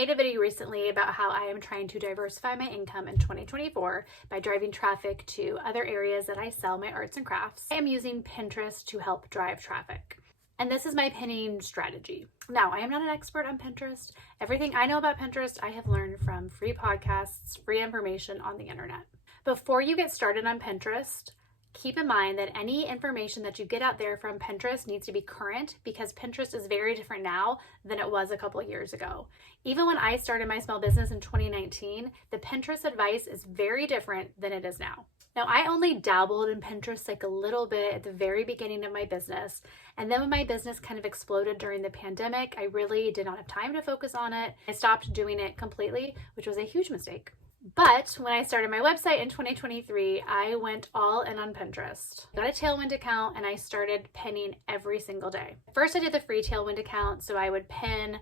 made a video recently about how I am trying to diversify my income in 2024 by driving traffic to other areas that I sell my arts and crafts. I am using Pinterest to help drive traffic. And this is my pinning strategy. Now, I am not an expert on Pinterest. Everything I know about Pinterest, I have learned from free podcasts, free information on the internet. Before you get started on Pinterest, keep in mind that any information that you get out there from Pinterest needs to be current, because Pinterest is very different now than it was a couple of years ago. Even when I started my small business in 2019, the Pinterest advice is very different than it is now. Now, I only dabbled in Pinterest like a little bit at the very beginning of my business. And then when my business kind of exploded during the pandemic, I really did not have time to focus on it. I stopped doing it completely, which was a huge mistake. But when I started my website in 2023, I went all in on Pinterest. I got a Tailwind account and I started pinning every single day. First, I did the free Tailwind account, so I would pin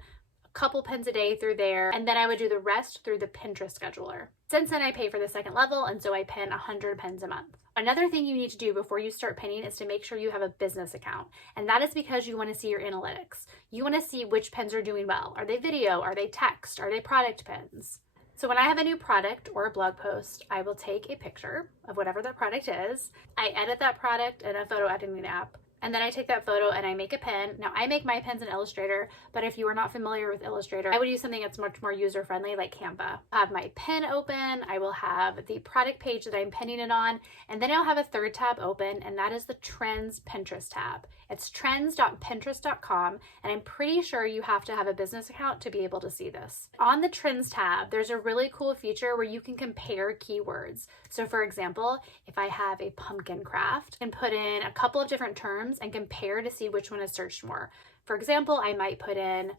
couple pins a day through there, and then I would do the rest through the Pinterest scheduler. Since then, I pay for the second level, and so I pin 100 pins a month. Another thing you need to do before you start pinning is to make sure you have a business account, and that is because you want to see your analytics. You want to see which pins are doing well. Are they video? Are they text? Are they product pins? So when I have a new product or a blog post, I will take a picture of whatever that product is. I edit that product in a photo editing app. And then I take that photo and I make a pin. Now, I make my pins in Illustrator, but if you are not familiar with Illustrator, I would use something that's much more user-friendly like Canva. I have my pin open, I will have the product page that I'm pinning it on, and then I'll have a third tab open, and that is the Trends Pinterest tab. It's trends.pinterest.com, and I'm pretty sure you have to have a business account to be able to see this. On the Trends tab, there's a really cool feature where you can compare keywords. So for example, if I have a pumpkin craft and put in a couple of different terms and compare to see which one is searched more. For example, I might put in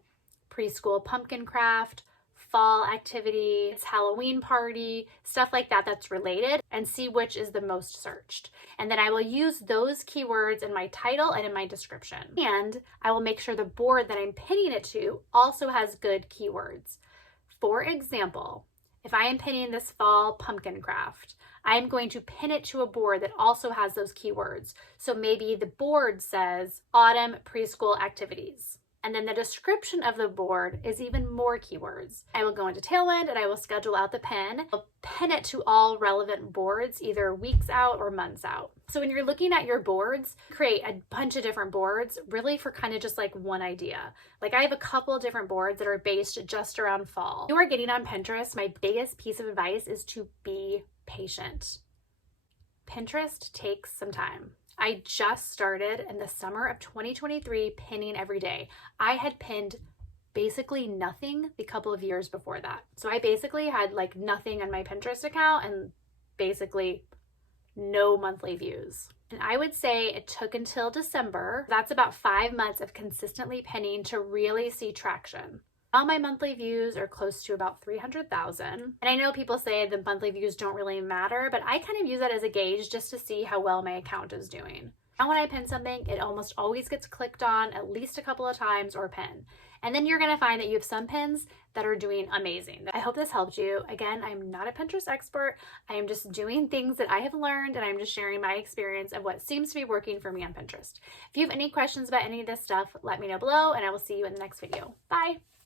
preschool pumpkin craft, fall activity, it's Halloween party, stuff like that that's related, and see which is the most searched. And then I will use those keywords in my title and in my description. And I will make sure the board that I'm pinning it to also has good keywords. For example, if I am pinning this fall pumpkin craft, I'm going to pin it to a board that also has those keywords. So maybe the board says autumn preschool activities. And then the description of the board is even more keywords. I will go into Tailwind and I will schedule out the pin. I'll pin it to all relevant boards, either weeks out or months out. So when you're looking at your boards, create a bunch of different boards, really for kind of just like one idea. Like I have a couple of different boards that are based just around fall. If you are getting on Pinterest, my biggest piece of advice is to be patient. Pinterest takes some time. I just started in the summer of 2023 pinning every day. I had pinned basically nothing the couple of years before that. So I basically had like nothing on my Pinterest account and basically no monthly views. And I would say it took until December. That's about 5 months of consistently pinning to really see traction. All my monthly views are close to about 300,000. And I know people say the monthly views don't really matter, but I kind of use that as a gauge just to see how well my account is doing. Now when I pin something, it almost always gets clicked on at least a couple of times or pin. And then you're gonna find that you have some pins that are doing amazing. I hope this helped you. Again, I'm not a Pinterest expert. I am just doing things that I have learned, and I'm just sharing my experience of what seems to be working for me on Pinterest. If you have any questions about any of this stuff, let me know below, and I will see you in the next video. Bye.